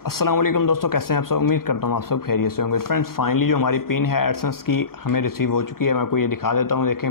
अस्सलाम वालेकुम दोस्तों, कैसे हैं आप सब। उम्मीद करता हूँ आप सब खैरियत से होंगे। फ्रेंड्स, फाइनली जो हमारी पिन है एडसेंस की हमें रिसीव हो चुकी है। मैं आपको ये दिखा देता हूँ। देखें,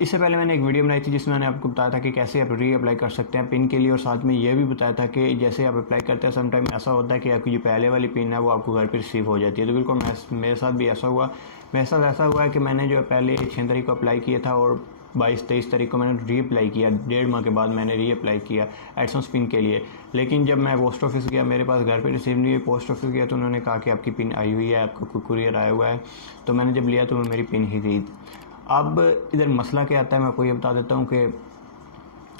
इससे पहले मैंने एक वीडियो बनाई थी जिसमें मैंने आपको बताया था कि कैसे आप री अप्लाई कर सकते हैं पिन के लिए, और साथ में ये भी बताया था कि जैसे आप अप्लाई करते हैं समटाइम ऐसा होता है कि आपकी जो पहले वाली पिन है वो आपको घर पर रिसीव हो जाती है। तो बिल्कुल मेरे साथ भी ऐसा हुआ। मेरे साथ ऐसा हुआ है कि मैंने जो पहले 6 तारीख को अप्लाई किया था और 22-23 तारीख को मैंने री अप्लाई किया। 1.5 माह के बाद मैंने री अप्लाई किया एडसेंस पिन के लिए। लेकिन जब मैं पोस्ट ऑफिस गया, मेरे पास घर पे रिसीव नहीं हुई। पोस्ट ऑफिस गया तो उन्होंने कहा कि आपकी पिन आई हुई है, आपका कुरियर आया हुआ है। तो मैंने जब लिया तो मेरी पिन ही थी। अब इधर मसला क्या आता है, मैं आपको ये बता देता हूँ कि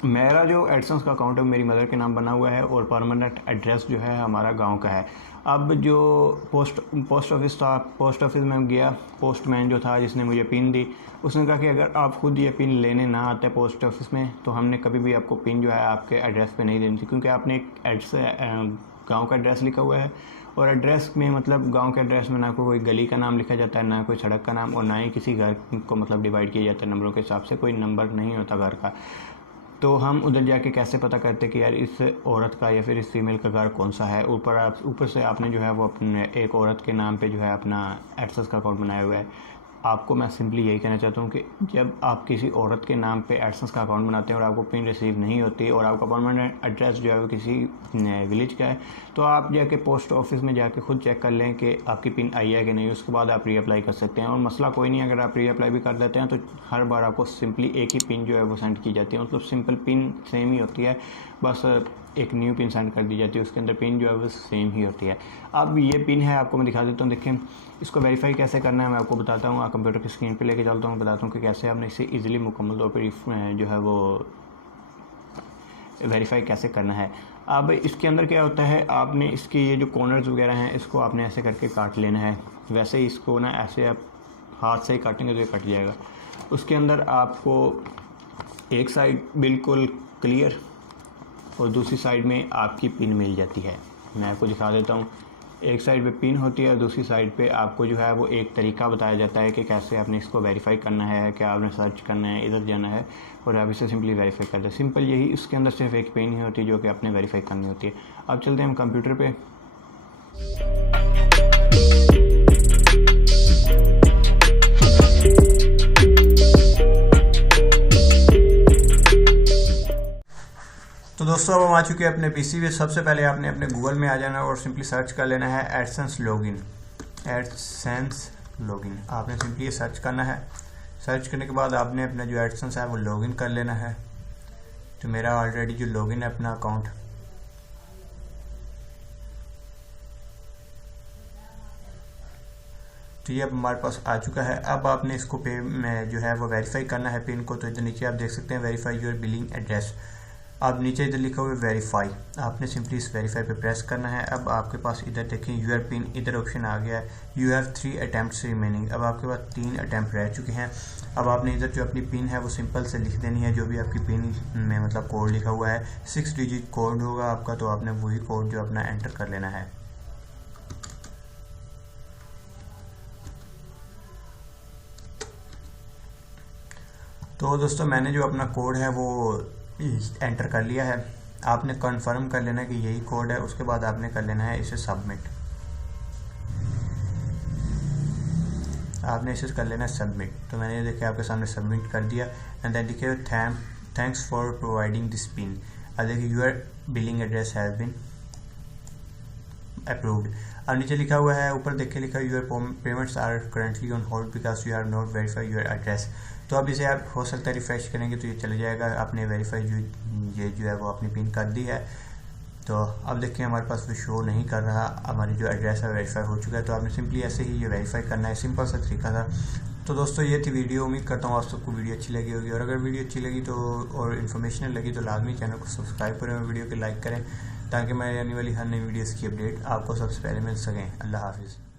मेरा जो एडसेंस का अकाउंट है मेरी मदर के नाम बना हुआ है और परमानेंट एड्रेस जो है हमारा गांव का है। अब जो पोस्ट ऑफिस था, पोस्ट ऑफिस में गया, पोस्टमैन जो था जिसने मुझे पिन दी, उसने कहा कि अगर आप खुद ये पिन लेने ना आते पोस्ट ऑफिस में तो हमने कभी भी आपको पिन जो है आपके एड्रेस पे नहीं देनी थी, क्योंकि आपने एक गांव का एड्रेस लिखा हुआ है। और एड्रेस में मतलब गांव के एड्रेस में ना कोई गली का नाम लिखा जाता है, ना कोई सड़क का नाम, और ना ही किसी घर को मतलब डिवाइड किया जाता है नंबरों के हिसाब से। कोई नंबर नहीं होता घर का। तो हम उधर जाके कैसे पता करते कि यार इस औरत का या फिर इस फीमेल का घर कौन सा है। ऊपर से आपने जो है वो अपने एक औरत के नाम पे जो है अपना एडसेंस का अकाउंट बनाया हुआ है। आपको मैं सिंपली यही कहना चाहता हूँ कि जब आप किसी औरत के नाम पे एडसेंस का अकाउंट बनाते हैं और आपको पिन रिसीव नहीं होती और आपका परमानेंट एड्रेस जो है वो किसी विलेज का है, तो आप जाके पोस्ट ऑफिस में जाके खुद चेक कर लें कि आपकी पिन आई है कि नहीं। उसके बाद आप री अप्लाई कर सकते हैं और मसला कोई नहीं। अगर आप री अप्लाई भी कर देते हैं तो हर बार आपको सिंपली एक ही पिन जो है वो सेंड की जाती है। मतलब सिंपल पिन सेम ही होती है, बस एक न्यू पिन सेंड कर दी जाती है, उसके अंदर पिन जो है वो सेम ही होती है। अब ये पिन है, आपको मैं दिखा देता हूँ। देखें, इसको वेरीफाई कैसे करना है मैं आपको बताता हूँ। कंप्यूटर की स्क्रीन पे लेके चलता हूँ, बताता हूँ कि कैसे आपने इसे इजीली मुकम्मल तौर पर जो है वो वेरीफाई कैसे करना है। अब इसके अंदर क्या होता है, आपने इसके ये जो कॉर्नर्स वगैरह हैं इसको आपने ऐसे करके काट लेना है। वैसे ही इसको ना ऐसे आप हाथ से ही काटेंगे तो ये कट जाएगा। उसके अंदर आपको एक साइड बिल्कुल क्लियर और दूसरी साइड में आपकी पिन मिल जाती है। मैं आपको दिखा देता हूँ। एक साइड पे पिन होती है और दूसरी साइड पे आपको जो है वो एक तरीका बताया जाता है कि कैसे आपने इसको वेरीफाई करना है, क्या आपने सर्च करना है, इधर जाना है और आप इसे सिंपली वेरीफाई करते हैं। सिंपल यही, इसके अंदर सिर्फ एक पिन ही होती है जो कि आपने वेरीफाई करनी होती है। अब चलते हैं हम कंप्यूटर पे। तो दोस्तों, अब हम आ चुके हैं अपने पीसी पे। सबसे पहले आपने अपने गूगल में आ जाना है और सिंपली सर्च कर लेना है एडसेंस लॉगिन। एडसेंस लॉगिन आपने सिंपली ये सर्च करना है। सर्च करने के बाद आपने अपना जो एडसेंस है वो लॉगिन कर लेना है। तो मेरा ऑलरेडी जो लॉगिन है अपना अकाउंट, तो ये अब हमारे पास आ चुका है। अब आपने इसको पे में जो है वो वेरीफाई करना है पिन को। तो इधर नीचे आप देख सकते हैं वेरीफाई योर बिलिंग एड्रेस। अब नीचे इधर लिखा हुआ है वेरीफाई, आपने सिंपली इस वेरीफाई पे प्रेस करना है। अब आपके पास इधर देखें यूर पिन, इधर ऑप्शन आ गया है यू हैव 3 अटैम्प्ट्स रिमेनिंग। अब आपके पास 3 अटैम्प्ट रह चुके हैं। अब आपने इधर जो अपनी पिन है वो सिंपल से लिख देनी है, जो भी आपकी पिन में मतलब कोड लिखा हुआ है। 6 डिजिट कोड होगा आपका, तो आपने वही कोड जो अपना एंटर कर लेना है। तो दोस्तों, मैंने जो अपना कोड है वो एंटर कर लिया है। आपने कंफर्म कर लेना है कि यही कोड है। उसके बाद आपने कर लेना है इसे सबमिट। आपने इसे कर लेना है सबमिट। तो मैंने देखिए आपके सामने सबमिट कर दिया। एंड देन देखिए thanks for providing this pin. अब देखिए your billing address has been approved. अब नीचे लिखा हुआ है, ऊपर देखिए लिखा है your payments are currently on hold because you have not verify your address. तो अब इसे आप हो सकता है रिफ्रेश करेंगे तो ये चले जाएगा। आपने वेरीफाई ये जो है वो अपनी पिन कर दी है। तो अब देखिए हमारे पास वो शो नहीं कर रहा, हमारी जो एड्रेस है वेरीफाई हो चुका है। तो आपने सिंपली ऐसे ही ये वेरीफाई करना है, सिंपल सा तरीका था। तो दोस्तों, ये थी वीडियो। उम्मीद करता हूँ आप सबको वीडियो अच्छी लगी होगी, और अगर वीडियो अच्छी लगी तो और इन्फॉर्मेशनल लगी तो लाजमी चैनल को सब्सक्राइब करें और वीडियो को लाइक करें, ताकि मैं आने वाली हर नई वीडियोज़ की अपडेट आपको सबसे पहले मिल सकें। अल्लाह हाफिज़।